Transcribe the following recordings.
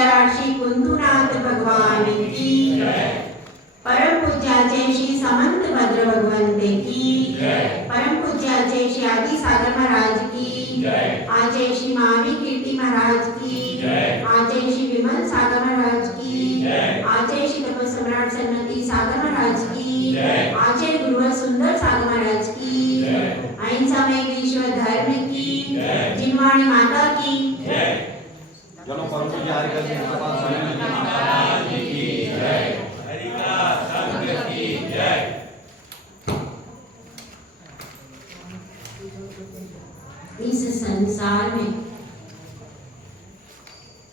जयकारा श्री कुंतुनाथ भगवान की परम पूज्याचे श्री समंत भद्र भगवंत की परम पूज्याचे श्री आदि सागर महाराज की आचे श्री महावीर कीर्ति महाराज की आचे श्री विमल सागर महाराज की आचे श्री तप सम्राट सन्नति सागर महाराज की आचे गुरुवर सुंदर सागर महाराज की अहिंसा में विश्व धर्म की जिनवाणी माता की चलो परम पूज्य हरिका जी महाराज स्वामी जी महाराज की जय, हरिका संघ की जय। इस संसार में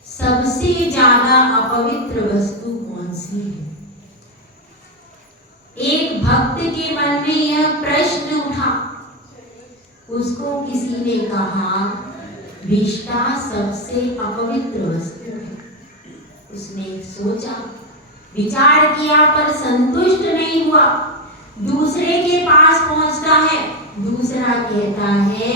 सबसे ज्यादा अपवित्र वस्तु कौन सी है? एक भक्त के मन में यह प्रश्न उठा। उसको किसी ने कहा विष्ठा सबसे अपवित्र वस्तु है। उसने सोचा, विचार किया, पर संतुष्ट नहीं हुआ। दूसरे के पास पहुंचता है। दूसरा कहता है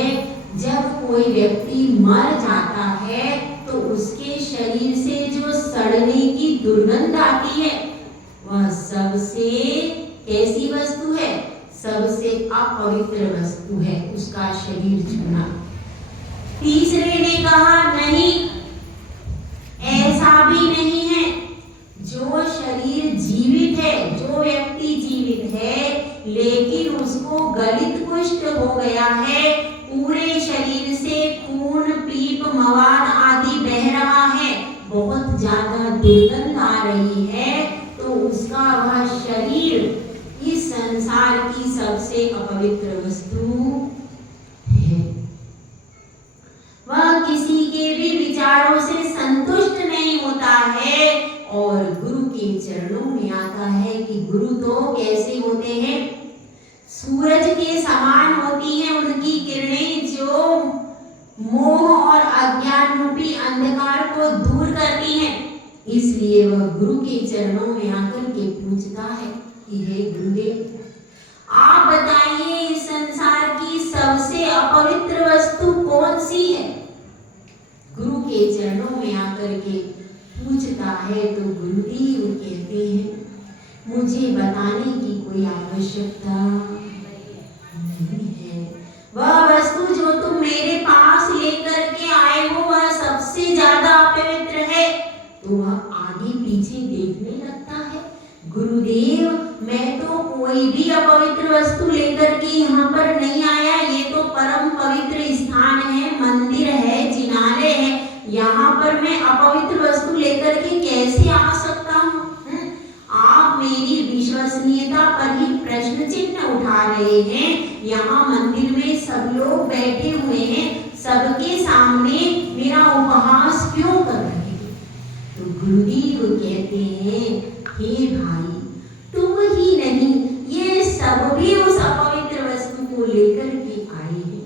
जब कोई व्यक्ति मर जाता है तो उसके शरीर से जो सड़ने की दुर्गंध आती है वह सबसे कैसी वस्तु है? सबसे अपवित्र वस्तु है उसका शरीर छूना। तीसरे ने कहा नहीं, ऐसा भी नहीं है। जो शरीर जीवित है, जो व्यक्ति जीवित है लेकिन उसको गलित कुष्ठ हो गया है, पूरे शरीर से खून पीप मवाद आदि बह रहा है, बहुत ज्यादा दुर्गंध आ रही है, तो उसका वह शरीर इस संसार की सबसे अपवित्र वस्तु है। वह किसी के भी विचारों से संतुष्ट नहीं होता है और गुरु के चरणों में आता है कि गुरु तो कैसे होते हैं? सूरज के समान होती हैं उनकी किरणें जो मोह और अज्ञान रूपी अंधकार को दूर करती हैं। इसलिए वह गुरु के चरणों में आकर के पूछता है कि हे गुरुदेव, आप बताइए इस संसार की सबसे अपवित्र वस्तु कौन सी है? गुरु के चरणों में आकर के पूछता है तो गुरुदेव कहते हैं मुझे बताने की कोई आवश्यकता नहीं है। वह वस्तु जो तुम मेरे पास लेकर के आए हो वह सबसे ज्यादा अपवित्र है। तो वह आगे पीछे देखने लगता है। गुरुदेव, मैं तो कोई भी अपवित्र वस्तु लेकर के यहाँ पर नहीं आया। ये तो परम पवित्र स्थान है, मंदिर है, जिनालय है। यहाँ पर मैं अपवित्र वस्तु लेकर के कैसे आ सकता हूँ? आप मेरी विश्वसनीयता पर ही प्रश्न चिन्ह उठा रहे हैं। यहाँ मंदिर में सब लोग बैठे हुए हैं, सबके सामने मेरा उपहास क्यों कर रहे हैं? तो गुरुदेव कहते हैं हे भाई, तुम ही नहीं ये सब भी उस अपवित्र वस्तु को लेकर के आए हैं।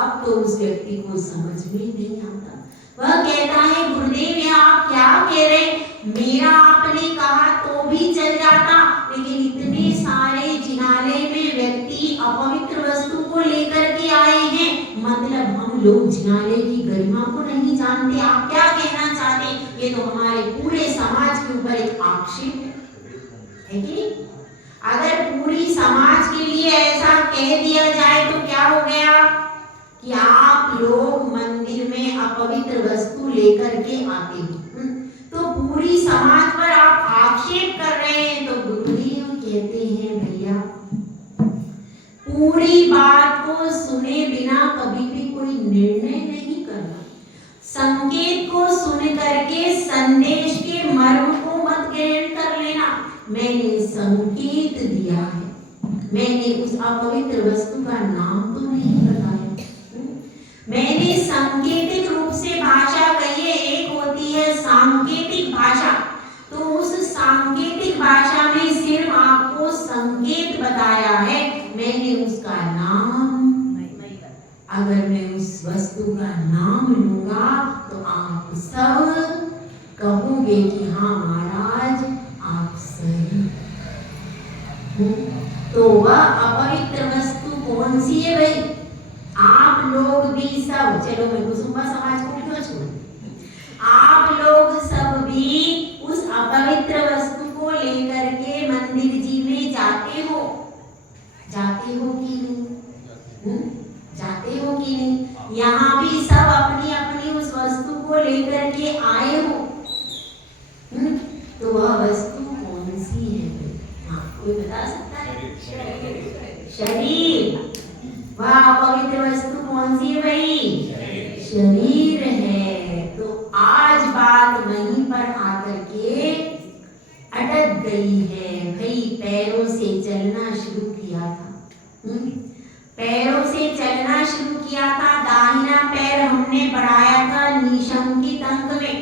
अब तो उस व्यक्ति को समझ में नहीं आता। वह कहता है गुरुदेव, ये आप क्या कह रहे हैं? मेरा आपने कहा तो भी चल जाता, लेकिन इतने सारे जिनालय में व्यक्ति अपवित्र वस्तु को लेकर के आए हैं, मतलब हम लोग जिनालय की गरिमा को नहीं जानते। आप क्या कहना चाहते हैं? ये तो हमारे पूरे समाज के ऊपर एक आक्षेप है कि नहीं? अगर पूरी समाज के लिए ऐसा कह दिया जाए तो क्या हो गया कि आप लोग मंदिर में अपवित्र वस्तु लेकर के आते हैं, तो पूरी समाज पर आप आक्षेप कर रहे हैं। तो गुरुदेव कहते हैं भैया, पूरी बात को सुने बिना कभी भी कोई निर्णय नहीं करना। संकेत को सुन करके संदेश के मर्म को मत ग्रहण कर लेना। मैंने संकेत दिया है, मैंने उस अपवित्र वस्तु का नाम तो नहीं बताया। मैंने सांकेतिक रूप से भाषा कही है, एक होती है सांकेतिक भाषा। तो उस सांकेतिक भाषा में सिर्फ आपको संकेत बताया है, मैंने उसका नाम नहीं। अगर मैं उस वस्तु का नाम लूंगा तो आप सब कहोगे कि हाँ महाराज आप सही हो। तो वह अपवित्र वस्तु कौन सी है भाई? आप लोग भी सब, चलो मैं कुसुम्बा समाज को क्यों छोड़, आप लोग सब को लेकर के आए हो, तो वह वस्तु कौन सी है? हाँ, कोई बता सकता है? शरीर। वह पवित्र वस्तु कौन सी है भाई? शरीर है। तो आज बात वहीं पर आकर के अटक गई है भाई। पैरों से चलना शुरू किया था, पैरों से चलना शुरू किया था। दाहिना पैर हमने बढ़ाया था निशंकित अंक में,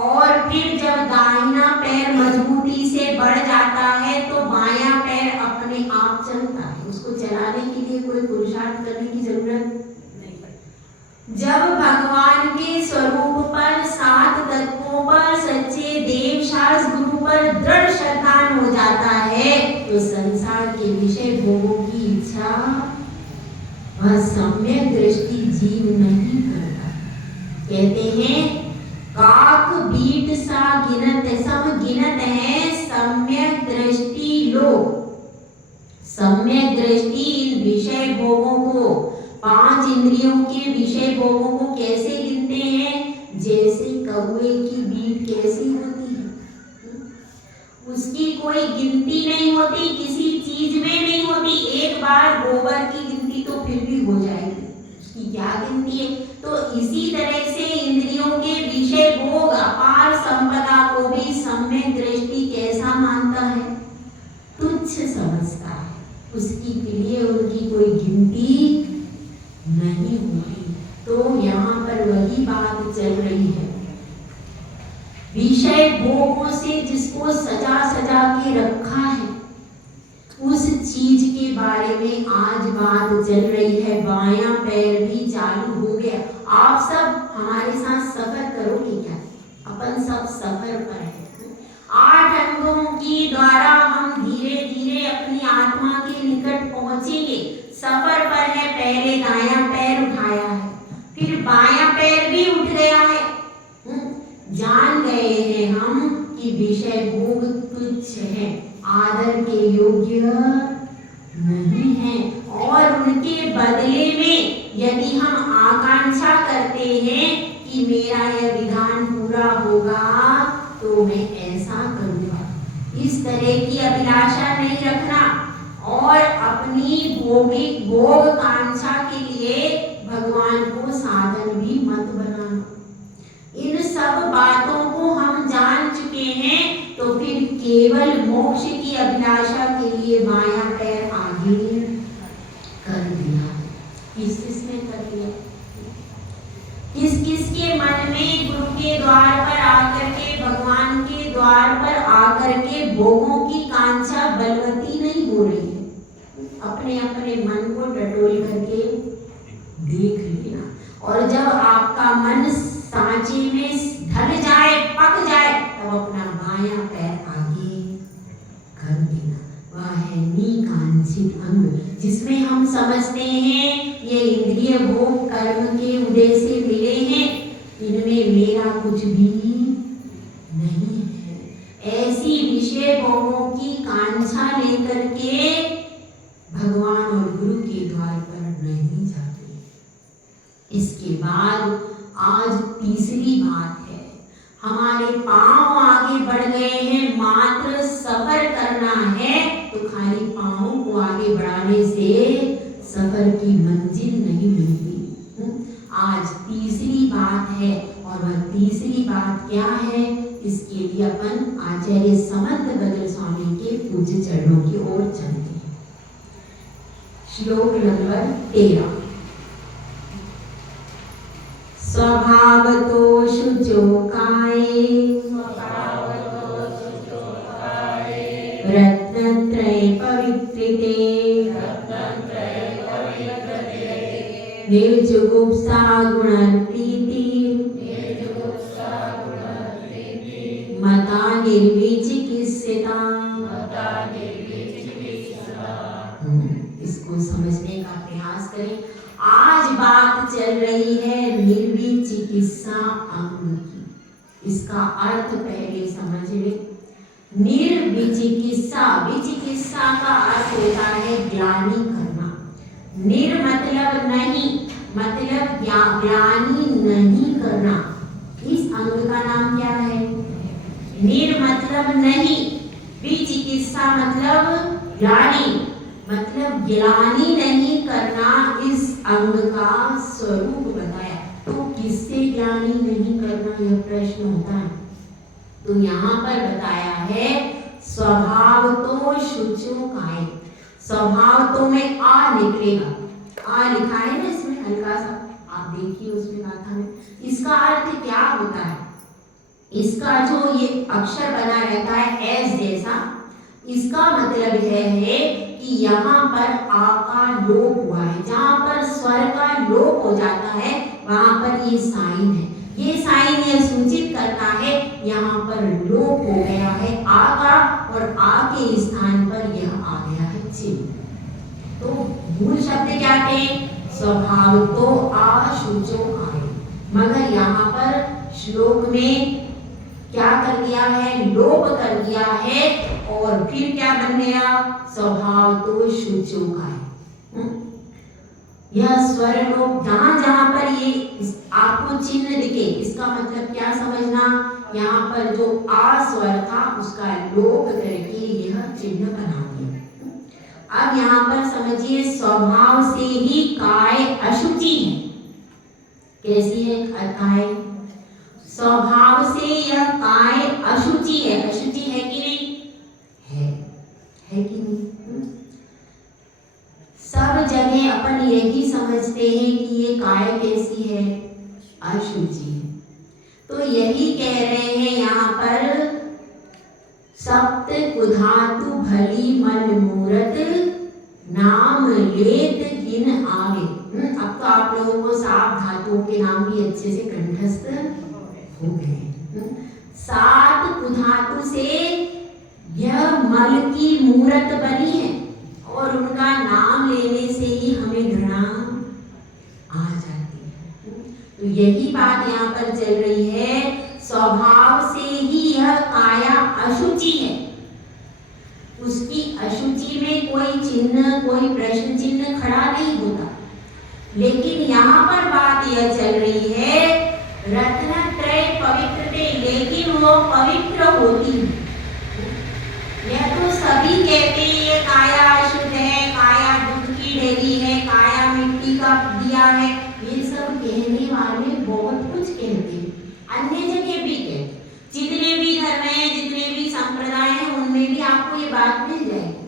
और फिर जब दाहिना पैर मजबूती से बढ़ जाता है तो बायां पैर अपने आप चलता है। उसको चलाने के लिए कोई पुरुषार्थ करने की जरूरत नहीं पड़ती। जब भगवान के स्वरूप पर, सात तत्वों पर, सच्चे देव शास्त्र गुरु पर दृढ़ श्रद्धान हो जाता है तो संसार के विषय भोगों की इच्छा वह सम्यक दृष्टि जीव नहीं करता। कहते हैं काक बीट सा गिनत, सब गिनत है सम्यक दृष्टि लोग। सम्यक दृष्टि इन विषय भोगों को, पांच इंद्रियों के विषय भोगों को कैसे गिनते हैं? जैसे कौवे की बीट कैसी होती है, उसकी कोई गिनती नहीं होती, किसी चीज में नहीं होती। एक बार गोबर की गिनती तो फिर भी हो जाएगी, उसकी क्या गिनती है? तो इसी तरह से इंद्रियों के विषय भोग, अपार संपदा को भी सम्यक दृष्टि कैसा मानता है? तुच्छ समझता है। उसकी के लिए उनकी कोई गिनती नहीं होती। तो यहाँ पर वही बात चल रही है। विषय भोगों से जिसको सजा सजा के रखा है, उस चीज के बारे में आज बात चल रही है। बायां पैर भी चालू हो गया। आप सब हमारे साथ सफर करोगे क्या? अपन सब सफर पर है। 8 अंगों की द्वारा हम धीरे धीरे अपनी आत्मा के निकट पहुंचेंगे। सफर पर है। पहले दायां पैर उठाया है, फिर बायां पैर भी उठ गया है। जान गए हैं हम कि विषय भोग तुच्छ है, आदर के योग्य नहीं है, और उनके बदले में यदि हम आकांक्षा करते हैं कि मेरा यह विधान पूरा होगा तो मैं ऐसा करूंगा, इस तरह की अभिलाषा नहीं रखना। और अपनी भौतिक भोग कांक्षा के लिए भगवान को साधन भी मत बनाना। इन सब बातों को हम जान चुके हैं, तो फिर केवल मोक्ष की अभिलाषा के लिए बायां पैर आगे कर दिया। किसने कर दिया? किस किस के मन में गुरु के द्वार पर आकर के, भगवान के द्वार पर आकर के भोगों की कांक्षा बलवती नहीं हो रही है? अपने अपने मन को टटोल करके देख लेना। और जब आपका मन सांचे में ढल जाए, पक जाए, तब अपना बायां पैर आगे कर देना। वह है निकांक्षित अंग, जिसमें हम समझते हैं ये इंद्रिय भोग कर्म के उदय से मिले हैं, इनमें मेरा कुछ भी नहीं है। ऐसी विषय भोगों की कांक्षा लेकर के भगवान और गुरु के द्वार पर नहीं जाते। इसके बाद आज तीसरी बात है। हमारे पांव आगे बढ़ गए हैं, मात्र सफर करना है, तो खाली पांव को आगे बढ़ाने से सफर की मंजिल नहीं मिलती। आज तीसरी बात है, और वह तीसरी बात क्या है? इसके लिए अपन आचार्य समर्थ भद्र स्वामी के पूज्य चरणों की ओर चलते हैं। श्लोक नंबर 13। स्वभावतो शुचोकाये रत्नत्रय पवित्रिते निर्जुगुप्सा गुणप्रीति मता निर्विचिकित्सिता। इसको समझने का प्रयास करें। आज बात चल रही है निर्विचिकित्सा अंग की। इसका अर्थ पहले समझ ले। निर्विचिकित्सा, विचिकित्सा का अर्थ होता है ग्लानि करना। निर मतलब नहीं, मतलब ग्लानि नहीं करना। अंग का नाम क्या है? निर्मतलब नहीं, विचिकित्सा मतलब ग्लानि, मतलब ग्लानि नहीं करना इस अंग का स्वरूप बताया। तो किससे ग्लानि नहीं करना, यह प्रश्न होता है। तो यहाँ पर बताया है स्वभाव तो शुचो काय, स्वभाव तो में आ निकलेगा, आ लिखा है ना इसमें हल्का सा, आप देखिए उसमें गाथा में। इसका अर्थ क्या होता है? इसका जो ये अक्षर बना रहता है एस जैसा, इसका मतलब है कि यहाँ पर आ का लोप हुआ है। जहाँ पर स्वर का लोप हो जाता है वहां पर ये साइन है। ये साइन यह सूचित करता है यहाँ पर लोप हो गया है आ का, और आ के स्थान पर यह आ गया है चिन्ह। तो मूल शब्द क्या थे? स्वभाव तो आशुचो आए, मगर यहाँ पर श्लोक में क्या कर दिया है? लोप कर दिया है, और फिर क्या बन गया? स्वभाव तो शुचो आए। यह स्वर लोप, जहां जहां पर ये आपको चिन्ह दिखे, इसका मतलब क्या समझना? यहाँ पर जो आ स्वर था उसका लोप करके यह चिन्ह बना दिया। अब यहाँ पर समझिए, स्वभाव से ही काय अशुचि है। कैसी है काय? स्वभाव से यह काय अशुचि है। अशुचि है कि नहीं? है कि नहीं? सब जगह अपन यही समझते हैं कि ये काय कैसी है? अशुचि है। तो यही कह रहे हैं यहाँ पर, सप्त कुधातु भली मन मूरत, नाम लेत किन आगे। अब तो आप लोगों को सात धातुओं के नाम भी अच्छे से कंठस्थ हो गए। सात कुधातु से यह मल की मूरत बनी है, और उनका नाम लेने से ही हमें घृणा आ जाती है। तो यही बात यहाँ पर चल रही है, स्वभाव से ही यह काया अशुचि है। उसकी अशुचि में कोई चिन्ह, कोई प्रश्न चिन्ह खड़ा नहीं होता। लेकिन यहाँ पर बात यह चल रही है, रत्नत्रय पवित्र थे, लेकिन वो पवित्र होती है। यह तो सभी कहते हैं ये काया अशुद्ध है, काया दूध की डेली है, काया मिट्टी का दिया है, ये सब कहने वाले बहुत कुछ कहते हैं। अन्य जगह भी कहते, जितने भी धर्म हैं, जितने भी संप्रदाय हैं, उनमें भी आपको ये बात मिल जाएगी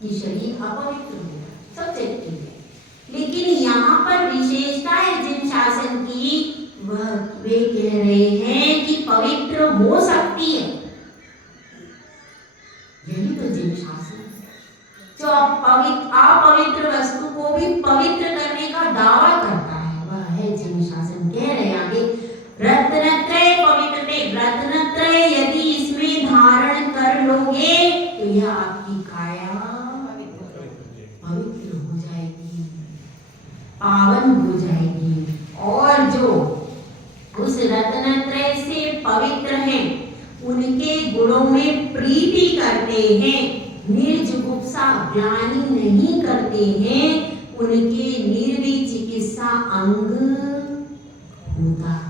कि शरीर अपवित्र होगा, सब जगह है। लेकिन यहाँ पर विशेषता है जिन शासन की, वह वे कह रहे हैं कि पवित्र हो सकती है। यही तो जिन शासन, जो अपवित्र वस्तु को भी पवित्र करने का दावा करता है, वह है जिन शासन। कह रहे आगे, रत्नत्रय पवित्र थे, रत्नत्रय यदि इसमें धारण कर लोगे तो यह आपकी काया पवित्र हो जाएगी, पावन हो जाएगी। और जो उस रत्नत्रय से पवित्र हैं, उनके गुणों में प्रीति करते हैं, निर्जुगुप्सा ग्लानि नहीं करते हैं, उनके निर्विचिकित्सा अंग होता है।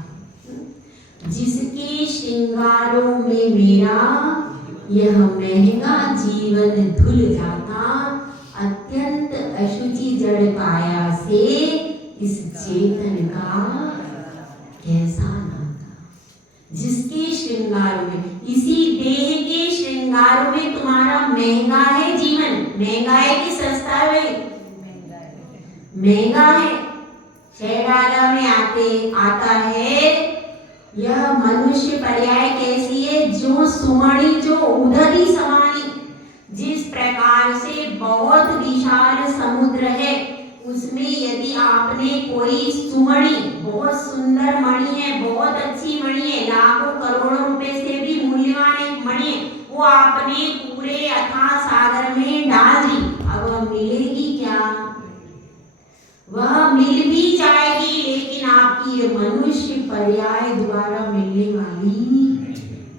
जिसके श्रृंगारों में मेरा यह महंगा जीवन धुल जाता, अत्यंत अशुचि जड़ काया से इस चेतन का कैसा नाता। जिसके श्रृंगारों में, इसी देह के श्रृंगारों में तुम्हारा महंगा है जीवन। महंगा है कि सस्ता है? महंगा है। 6 डाला में आता है, यह मनुष्य पर्याय कैसी है? जो सुमणि, जो उदरी समानी। जिस प्रकार से बहुत विशाल समुद्र है, उसमें यदि आपने कोई सुमणि, बहुत सुंदर मणि है, बहुत अच्छी मणि है, लाखों करोड़ों रुपए से भी मूल्यवान एक मणि है, वो आपने पूरे अथाह सागर में डाल दी, अब वह मिलेगी क्या? वह मिल भी जाएगी, लेकिन आपकी ये मनुष्य पर्याय द्वारा मिलने वाली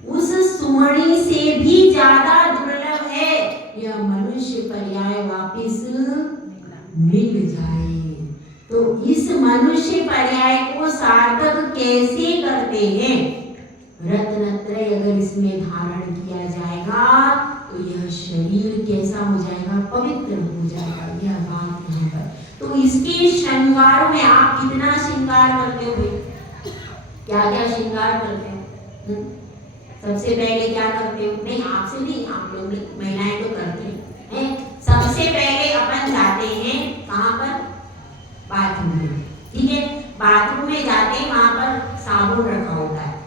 उस सुमणि से भी ज्यादा दुर्लभ है। यह मनुष्य पर्याय वापिस मिल जाए, तो इस मनुष्य पर्याय को को सार्थक कैसे करते हैं। रत्नत्रय अगर इसमें धारण किया जाएगा तो यह शरीर कैसा हो जाएगा, पवित्र हो जाएगा। यह बात यहाँ पर, तो इसके श्रृंगारों में आप कितना श्रृंगार करते हो, क्या क्या श्रृंगार करते हो? सबसे पहले क्या करते हो? नहीं आपसे नहीं, आप लोग महिलाएं तो करते हैं। सबसे पहले अपन जाते हैं कहाँ पर, बाथरूम में, ठीक है। बाथरूम में जाते हैं, वहां पर साबुन रखा होता है,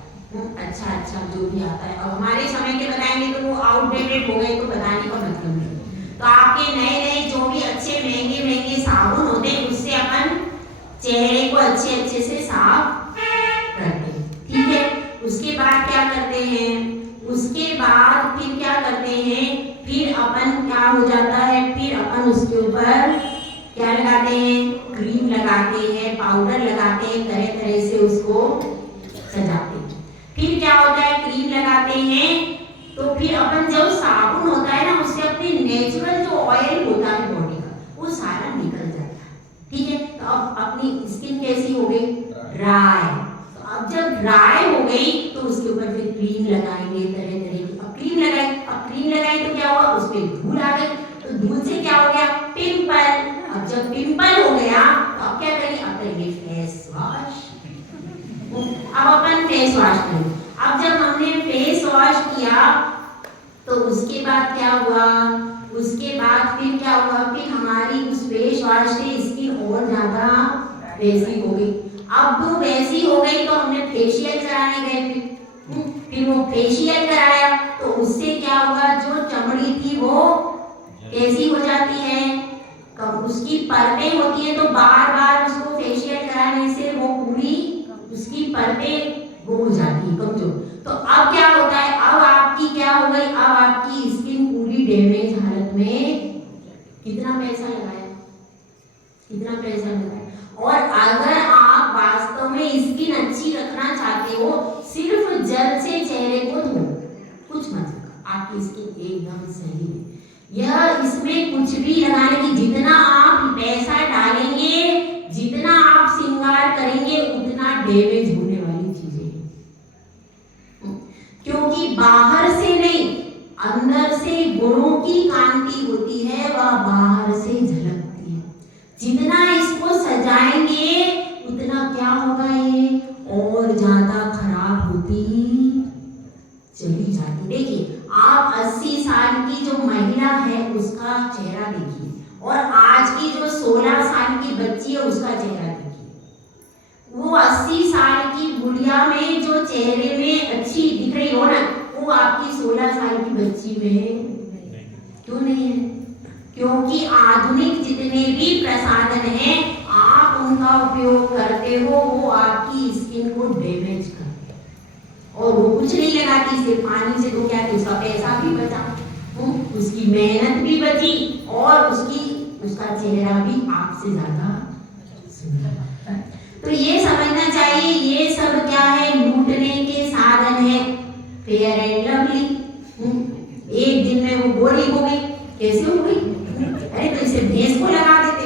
अच्छा जो भी आता है। अब हमारे समय के बताएंगे तो वो आउटडेटेड हो गए, तो बताने का मतलब नहीं। तो आपके नए नए जो भी अच्छे महंगे साबुन होते हैं, उससे अपन चेहरे को अच्छे से साफ करते हैं, ठीक है। उसके बाद क्या करते हैं, उसके बाद फिर क्या करते हैं, फिर अपन क्या हो जाता है, फिर अपन उसके ऊपर क्या लगाते हैं, क्रीम लगाते हैं, पाउडर लगाते हैं, तरह तरह से उसको सजाते हैं। फिर क्या होता है, क्रीम लगाते हैं तो फिर अपन जो साबुन होता है ना, उससे अपनी नेचुरल जो ऑयल होता है बॉडी का, वो सारा निकल जाता है, ठीक है। तो अब अपनी स्किन कैसी हो गई, ड्राई। तो अब जब ड्राई हो गई तो उसके ऊपर फिर क्रीम लगाएंगे, तरह तरह की। अब क्रीम लगाई तो क्या हुआ, उस पर धूल आ गई, तो धूल से क्या हो गया, पिंपल। अब जब पिंपल हो गया तो अब क्या करेंगे, अब करेंगे फेस वॉश। अब अपन फेस वॉश करेंगे। अब जब हमने फेस वॉश किया तो उसके बाद क्या हुआ, उसके बाद फिर क्या हुआ, फिर हमारी उस फेस वॉश से स्किन और ज्यादा वैसी हो गई। अब वो वैसी हो गई तो हमने फेशियल कराने गए, फिर वो फेशियल कराया तो उससे क्या हुआ, जो चमड़ी थी वो कैसी हो जाती है, उसकी परतें होती है, तो बार बार उसको फेशियल कराने से वो पूरी उसकी परतें वो हो जाती है कमजोर। तो अब क्या होता है, अब आपकी क्या हो गई, अब आपकी स्किन पूरी डैमेज हालत में। कितना पैसा लगाया, और अगर आप वास्तव में स्किन अच्छी रखना चाहते हो, सिर्फ जल से चेहरे को धो, कुछ मत, आपकी स्किन एकदम सही है। यह इसमें कुछ भी लगाने की, जितना आप पैसा डालेंगे, जितना आप श्रृंगार करेंगे, उतना डैमेज होने वाली चीजें हैं। क्योंकि बाहर से नहीं, अंदर से गुणों की कांति होती है, वह बाहर से झलकती है। जितना इसको सजाएंगे उतना क्या होगा, ये और ज्यादा खराब होती चली जाती। देखिए आप 80 साल की जो महिला है उसका चेहरा देखिए, और आज की जो 16 साल की बच्ची है उसका चेहरा देखिए। वो 80 साल की बुढ़िया में जो चेहरे में अच्छी दिख रही हो ना, वो आपकी 16 साल की बच्ची में क्यों नहीं है? क्योंकि आधुनिक जितने भी प्रसाधन हैं, आप उनका उपयोग करते हो, वो आपकी स्किन को डैमेज करते हैं। और वो कुछ नहीं लगाती, सिर्फ पानी से, तो क्या है, उसका पैसा भी बचा, उसकी मेहनत भी बची, और उसका चेहरा भी आपसे ज्यादा सुंदर। तो ये समझना चाहिए, ये सब क्या है, लूटने के साधन है। फेयर एंड लवली, एक दिन में वो गोरी हो गई, कैसे हो गई, अरे तो इसे भैंस को लगा देते।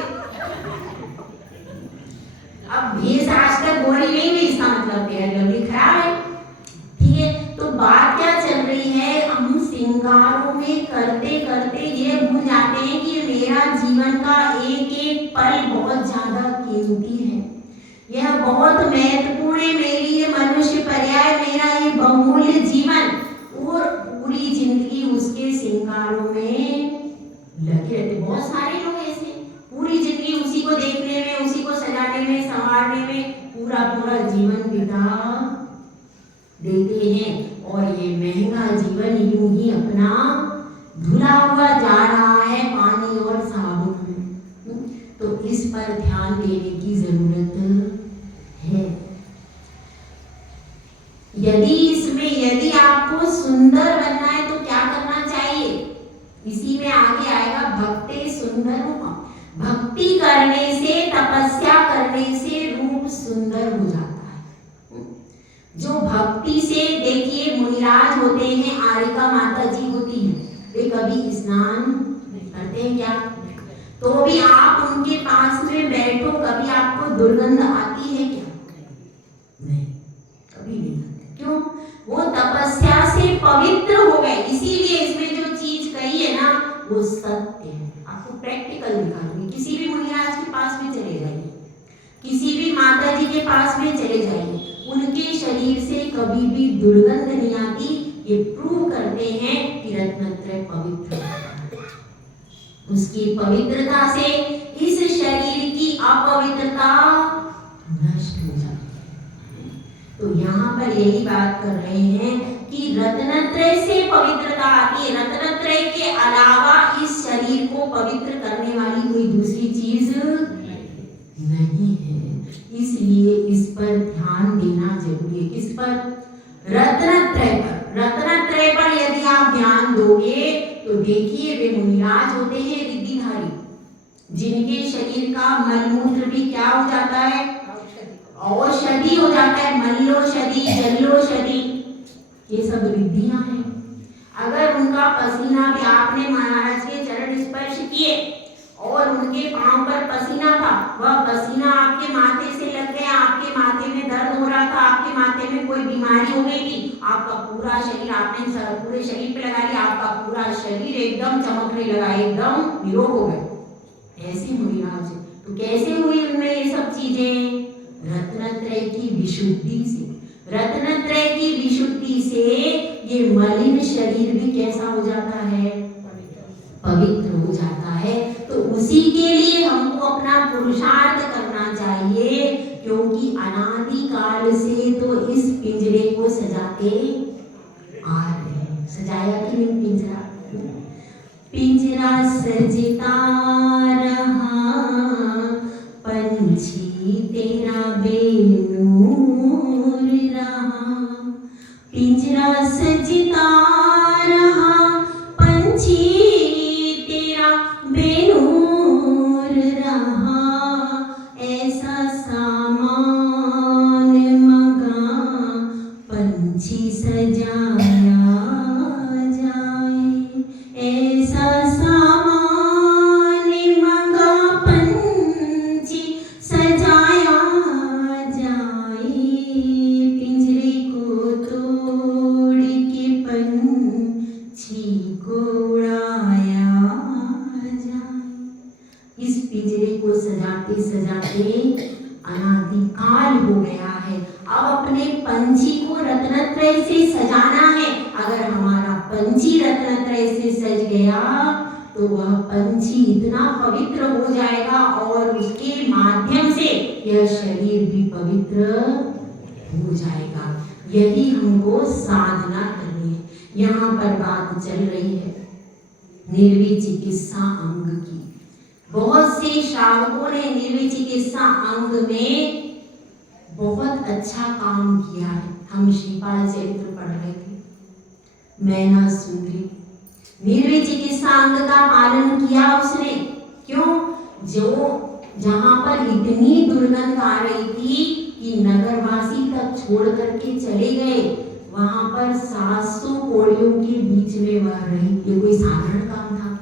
अब भैंस आज तक गोरी नहीं हुई, इसका मतलब फेयर लवली खराब है, ठीक है। तो बात क्या चल रही है, हम श्रृंगारों में करते करते ये भूल जाते हैं कि मेरा जीवन का एक एक पल बहुत ज्यादा कीमती है, यह बहुत महत्वपूर्ण है मेरे लिए, मनुष्य पर्याय मेरा ये बहुमूल्य जीवन, और पूरी जिंदगी उसके श्रृंगारों में लगे रहते। बहुत सारे लोग ऐसे पूरी जिंदगी उसी को देखने में, उसी को सजाने में, संवारने में पूरा जीवन बिता देते हैं, और ये महंगा जीवन यूं ही अपना धुला हुआ जा रहा है पानी और साबुन में। तो इस पर ध्यान देने की जरूरत है। यदि आपको सुंदर बनना है तो क्या करना चाहिए, इसी में आगे आएगा, भक्ति सुंदर रूप। भक्ति करने से, तपस्या करने से रूप सुंदर हो जाता है। जो भक्ति से, देखिए मुनिराज होते हैं, आरिका माता जी होती हैं, वे कभी स्नान करते हैं क्या, तो भी आप उनके पास में बैठो, कभी आपको दुर्गंध आती है क्या? नहीं करते। क्यों? वो तपस्या से पवित्र हो गए, इसीलिए इसमें जो चीज कही है ना वो सत्य है। आपको प्रैक्टिकल दिखा दूंगी। किसी भी मुनिराज के पास में चले जाइए, किसी भी माता जी के पास में चले जाइए, उनके शरीर से कभी भी दुर्गंध नहीं आती। ये प्रूव करते हैं कि रत्नत्रय पवित्र है। उसकी पवित्रता से इस शरीर की अपवित्रता नष्ट हो जाती है। तो यहाँ पर यही बात कर रहे हैं कि रत्नत्रय से पवित्रता आती है। रत्नत्रय के अलावा इस शरीर को पवित्र करने वाली कोई दूसरी चीज नहीं है। इसलिए इस पर ध्यान देना जरूरी है। किस पर? रत्नत्रय पर। रत्नत्रय पर यदि आप ध्यान दोगे तो देखिए, वे मुनिराज होते हैं रिद्धिधारी, जिनके शरीर का मलमूत्र भी क्या हो जाता है? औषधि हो जाता है। मल्लोषधि, जल्लोषधि, ये सब रिद्धियां हैं। अगर उनका पसीना भी आपने महाराज के चरण स्पर्श किए और उनके पांव पर पसीना था, वह पसीना आपके माथे से लग गया, आपके माथे में दर्द हो रहा था, आपके माथे में कोई बीमारी हो गई थी, आपका पूरा शरीर आपने पूरे शरीर पे लगा लिया, आपका पूरा शरीर एकदम चमकने लगा, एकदम निरोग हो गए। ऐसे मुनिराज। तो कैसे हुई उनमें ये सब चीजें? रत्नत्रय की विशुद्धि से। रत्नत्रय की विशुद्धि से ये मलिन शरीर भी कैसा हो जाता है? पवित्र हो जाता है। तो उसी के लिए हमको अपना पुरुषार्थ करना चाहिए, क्योंकि अनादिकाल से तो इस पिंजरे को सजाते आ रहे हैं। सजाया कि नहीं पिंजरा? पिंजरा सजता रहा पंछी तेरा बेनूर रहा। पिंजरा सजता रहा पंछी तेरा बेनूर रहा। ऐसा सामान मंगा पंछी सजाया जाए। ऐसा सामान मंगा पंछी सजाया जाए। पिंजरे को तोड़ के पंछी को उड़ाया जाए। इस पिंजरे को सजाते सजाते अनादिकाल हो गया है। अब अपने पंछी को रत्नत्रय से सजाना है। अगर हमारा पंछी रत्नत्रय से सज गया तो वह पंछी इतना पवित्र हो जाएगा और उसके माध्यम से यह शरीर भी पवित्र हो जाएगा। यही हमको साधना करनी है। यहाँ पर बात चल रही है निर्वी चिकित्सा अंग की। बहुत से श्रावकों ने निर्वी चिकित्सा अंग में बहुत अच्छा काम किया है। हम श्रीपाल चरित्र पढ़ रहे थे, मैना सुंदरी। निर्वी चिकित्सा अंग का पालन किया उसने। क्यों? जो जहाँ पर इतनी दुर्गंध आ रही थी कि नगरवासी तक छोड़ करके चले गए, वहां पर 700 कोड़ियों के बीच में वह रही। ये कोई साधारण काम था?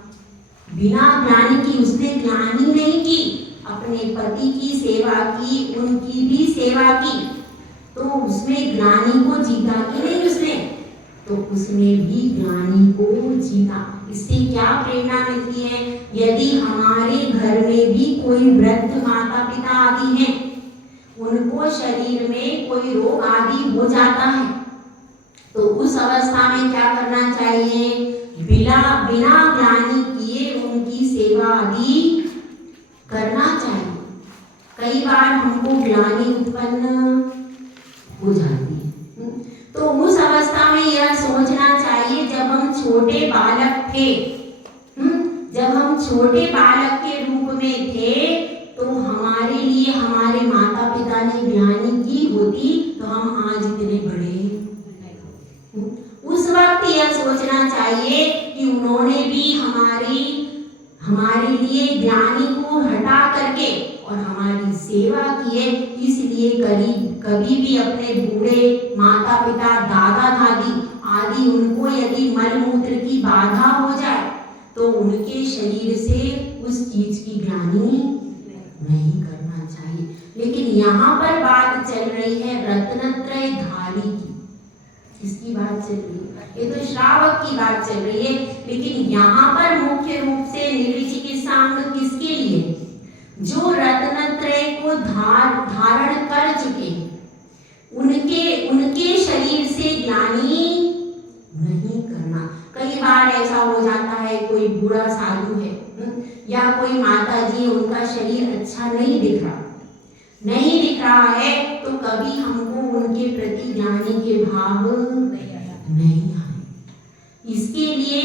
बिना ग्लानि की उसने ग्लानि नहीं की, अपने पति की सेवा की, उनकी भी सेवा की। तो उसमें ग्लानि को जीता कि नहीं उसने? तो उसने भी ग्लानि को जीता। इससे क्या प्रेरणा मिलती है? यदि हमारे घर में भी कोई वृद्ध माता पिता आदि हैं, उनको शरीर में कोई रोग आदि हो जाता है, तो उस अवस्था में क्या करना चाहिए? बिना ग्लानि किए उनकी सेवा आदि करना चाहिए। कई बार हमको ग्लानि उत्पन्न हो जाती है, तो उस अवस्था में यह सोचना चाहिए, जब हम छोटे बालक थे, जब हम छोटे बालक के रूप में थे, तो हमारे लिए हमारे माता पिता ने ग्लानि की होती तो हम आज इतने बड़े। उस वक्त यह सोचना चाहिए कि उन्होंने भी हमारे लिए ग्लानि को हटा करके और हमारी सेवा की है। इसलिए कभी भी अपने बूढ़े माता पिता, दादा दादी आदि, उनको यदि मलमूत्र की बाधा हो जाए तो उनके शरीर से उस चीज की ग्लानि नहीं करना चाहिए। लेकिन यहाँ पर बात चल रही है रत्नत्रय धारी किसकी बात चल रही है? ये तो श्रावक की बात चल रही है। लेकिन यहाँ पर मुख्य रूप से निर्विचिकित्सांग किसके लिए? जो रत्नत्रय को धारण कर चुके, उनके शरीर से ग्लानि नहीं करना। कई बार ऐसा हो जाता है, कोई बूढ़ा साधु है या कोई माता जी, उनका शरीर अच्छा नहीं दिख रहा है, तो कभी हमको उनके प्रति ग्लानि के भाव नहीं आए। इसके लिए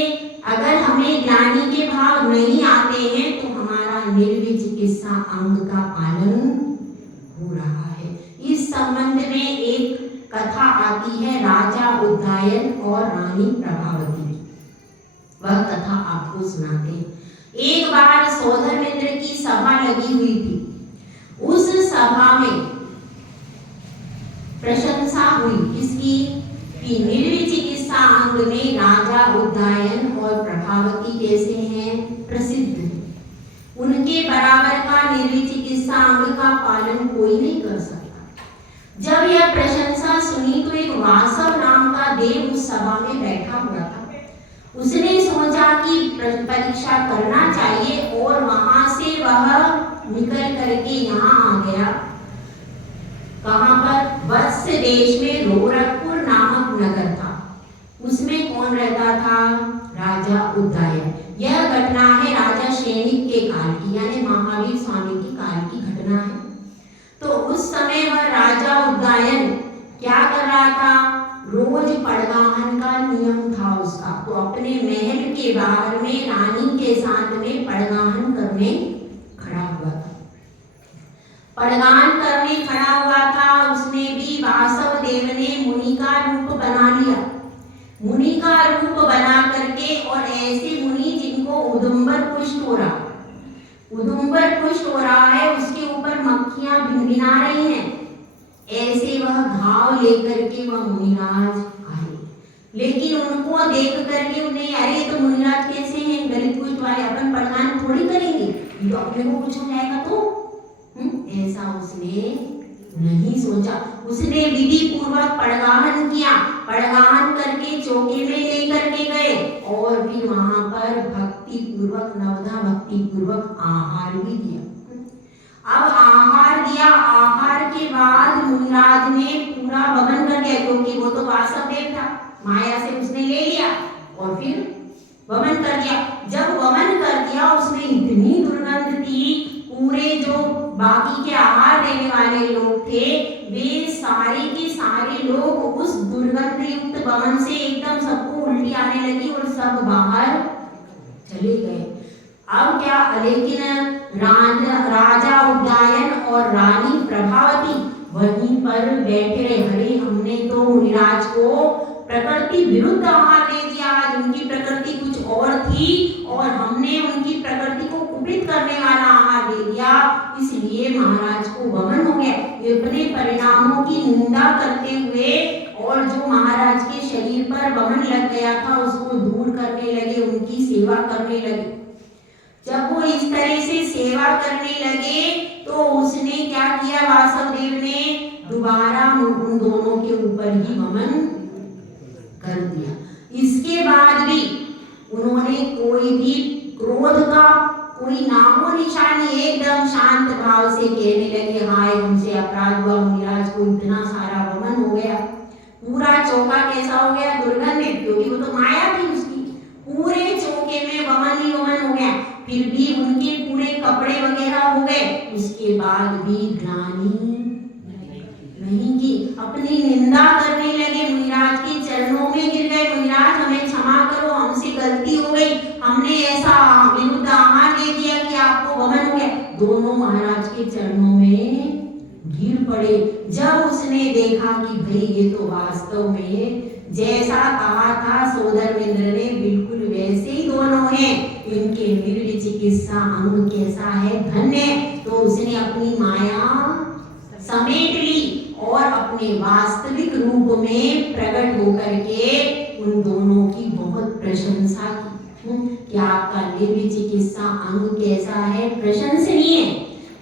अगर हमें ग्लानि के भाव नहीं आते हैं तो हमारा निर्विचिकित्सा अंग का पालन हो रहा है। इस संबंध में एक कथा आती है राजा उदयन और रानी प्रभावती की। वह कथा आपको सुनाते हैं। एक बार सौधर्मेंद्र की सभा लगी हुई थी। उस सभा में प्रशंसा हुई किसकी? कि निर्विचिकित्सा अंग में राजा उदयन और प्रभावती कैसे हैं? प्रसिद्ध हैं। उनके बराबर का निर्विचिकित्सा अंग का पालन कोई नहीं कर सकता। जब यह प्रशंसा सुनी तो एक वासव नाम का देव उस सभा में बैठा हुआ था। उसने सोचा कि परीक्षा करना चाहिए और वहां से वह निकल करके यहाँ आ गया। कहाँ पर? वत्स देश में गोरखपुर नामक नगर था। उसमें कौन रहता था? राजा उदयन। यह घटना है राजा सैनिक के काल की, यानी महावीर स्वामी की काल की घटना है। तो उस समय वह राजा उदयन क्या कर रहा था? रोज पड़गाहन का नियम था उसका। तो अपने महल के बाहर में रानी के साथ में पड़गाहन करने खड़ा हुआ था। पड़गान करने खड़ा हुआ था। उसमें भी वासव देव ने मुनि का रूप बना लिया। मुनि का रूप बना करके, और ऐसे मुनि जिनको उदुम्बर पुष्ट हो रहा है, उसके ऊपर मक्खियां भिनभिना रही हैं, ऐसे वह घाव लेकर के वह मुनिराज आए। लेकिन उनको देख करके उन्हें, अरे तो मुनिराज कैसे हैं, गलित कुष्ठ वाले, अपन पड़गान थोड़ी करेंगे, तो अपने को कुछ हो जाएगा तो ऐसा उसने नहीं सोचा। उसने विधि पूर्वक पड़गाहन किया। पड़गाहन करके चौके में लेकर के गए और फिर वहां पर भक्ति पूर्वक, नवधा भक्ति पूर्वक आहार भी दिया। अब आहार दिया। आहार के बाद मुनिराज ने पूरा वमन कर दिया, क्योंकि वो तो वासव देव था, माया से उसने ले लिया और फिर वमन कर दिया। जब वमन कर दिया, उसमें इतनी दुर्गंध थी, पूरे जो बाकी के आहार देने वाले लोग थे, वे सारे के सारे लोग उस दुर्गंध युक्त वमन से एकदम सबको उल्टी आने लगी और सब बाहर चले गए। अब क्या? लेकिन राजा उदयन और रानी प्रभावती वहीं पर बैठे रहे। अरे हमने तो मुनिराज को प्रकृति विरुद्ध आहार दे दिया, आज उनकी प्रकृति कुछ और थी और हमने उनकी प्रकृति को कुपित करने वाला आहार दे दिया, इसलिए महाराज को वमन हो गया। अपने परिणामों की निंदा करते हुए और जो महाराज के शरीर पर वमन लग गया था उसको दूर करने लगे, उनकी सेवा करने लगे। जब वो इस तरह से सेवा करने लगे तो उसने क्या किया? वासुदेव ने दोबारा उन दोनों के ऊपर ही वमन कर दिया। इसके बाद भी उन्होंने कोई भी क्रोध का कोई नामो निशानी, एकदम शांत भाव से कहने लगे, हाय हमसे अपराध हुआ, मुनिराज को इतना सारा वमन हो गया। पूरा चौका कैसा हो गया? दुर्गंधित, क्योंकि वो तो माया थी उसकी। पूरे चौके में वमन ही वमन हो गया। फिर भी उनके पूरे कपड़े वगैरह हो गए, उसके बाद भी ग्लानि नहीं की। अपनी निंदा करने लगे, मुनिराज के चरणों में गिर गए, मुनिराज हमें क्षमा करो, हमसे गलती हो गई, हमने ऐसा विरुद्ध आहार दे दिया कि आपको वमन हो गया। दोनों महाराज के चरणों में गिर पड़े। जब उसने देखा कि भाई ये तो वास्तव में जैसा कहा था सौधर्मेंद्र ने, बिल्कुल वैसे ही दोनों हैं, इनके निर्विचिकित्सा अंग कैसा है, धन्य। तो उसने अपनी माया समेट ली और अपने वास्तविक रूप में प्रकट होकर के उन दोनों की बहुत प्रशंसा की कि आपका निर्विचिकित्सा अंग कैसा है, प्रशंसनीय,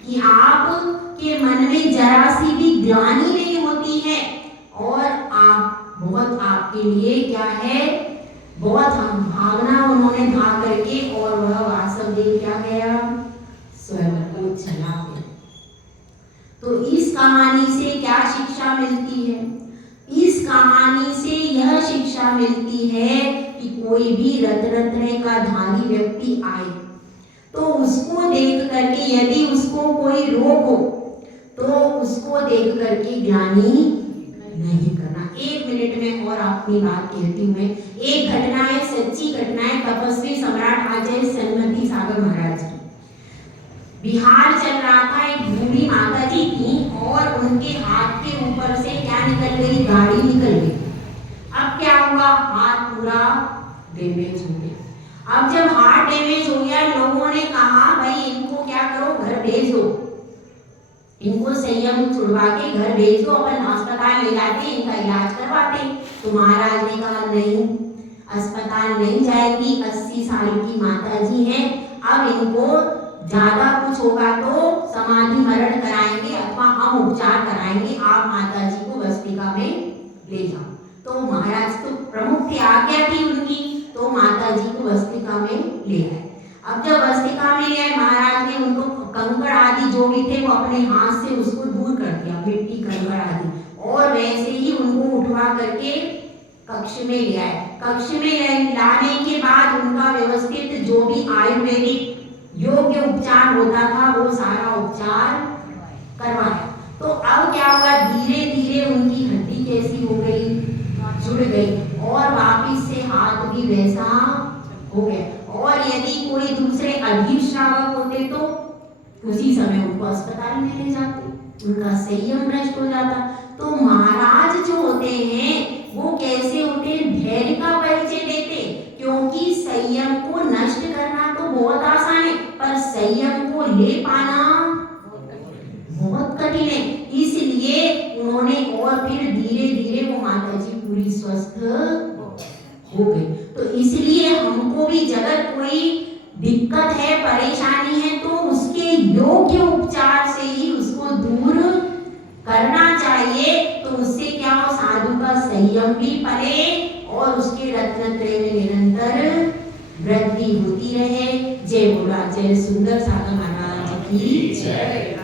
कि आपके मन में जरा सी भी ग्लानि नहीं होती है और आप बहुत आप के लिए क्या है, बहुत हम भागना उन्होंने भाग करके, और वह वासुदेव क्या गया, स्वर्ग को चला गया। तो इस कहानी से क्या शिक्षा मिलती है? इस कहानी से यह शिक्षा मिलती है कि कोई भी रत्न का धारी व्यक्ति आए तो उसको देख करके, यदि उसको कोई रोग हो तो उसको देख करके ज्ञानी नहीं करना। 1 मिनट में और अपनी बात कहती हूँ मैं। एक घटना है, सच्ची घटना है, तपस्वी सम्राट अजय सन्मति सागर महाराज की। बिहार चल रहा था, एक बूढ़ी माता जी थी और उनके हाथ के ऊपर से क्या निकल गई, गाड़ी निकल गई। अब क्या हुआ, हाथ पूरा डैमेज हो गया। अब जब हाथ डैमेज हो गया, लोगों ने कहा भाई इनको क्या करो, घर भेज दो, इनको संयम छुड़वा के घर भेज दो, अपन अस्पताल ले जाते इनका इलाज करवाते। तो महाराज ने कहा नहीं, अस्पताल नहीं जाएगी, 80 साल की माता जी हैं, अब इनको ज्यादा कुछ होगा तो समाधि मरण कराएंगे अथवा हम उपचार कराएंगे, आप माता जी को वस्तिका में ले जाओ। तो महाराज तो प्रमुख थे, आज्ञा थी उनकी, तो माता जी को वस्तिका में ले आए। अब जब वस्तिका में ले आए, महाराज ने उनको कंकड़ आदि जो भी थे वो अपने हाथ से उसको दूर कर दिया, मिट्टी कंकड़ आदि, और वैसे ही उनको उठवा करके कक्ष में ले आए। कक्ष में लाने के बाद उनका व्यवस्थित जो भी आयुर्वेदिक योग्य उपचार होता था वो सारा उपचार करवाया। तो अब क्या हुआ, धीरे धीरे उनकी हड्डी कैसी हो गई, जुड़ गई, और वापिस से हाथ भी वैसा हो गया। और यदि कोई दूसरे अधीर श्रावक होते तो उसी समय उनको अस्पताल में ले जाते, उनका संयम नष्ट हो जाता। तो महाराज जो होते हैं वो कैसे होते हैं, धैर्य का परिचय देते, क्योंकि संयम को नष्ट करना तो बहुत आसान है, पर संयम को ले पाना बहुत कठिन है। इसलिए उन्होंने, और फिर धीरे धीरे वो माता जी पूरी स्वस्थ हो गई। तो इसलिए हमको भी अगर कोई दिक्कत है, परेशानी है, तो उसके योग्य उपचार से ही उसको दूर करना चाहिए। तो उससे क्या हो, साधु का संयम भी पले और उसके रत्नत्रय में निरंतर वृद्धि होती रहे। जय बोला, जय सुंदर सागर महाराज की जय।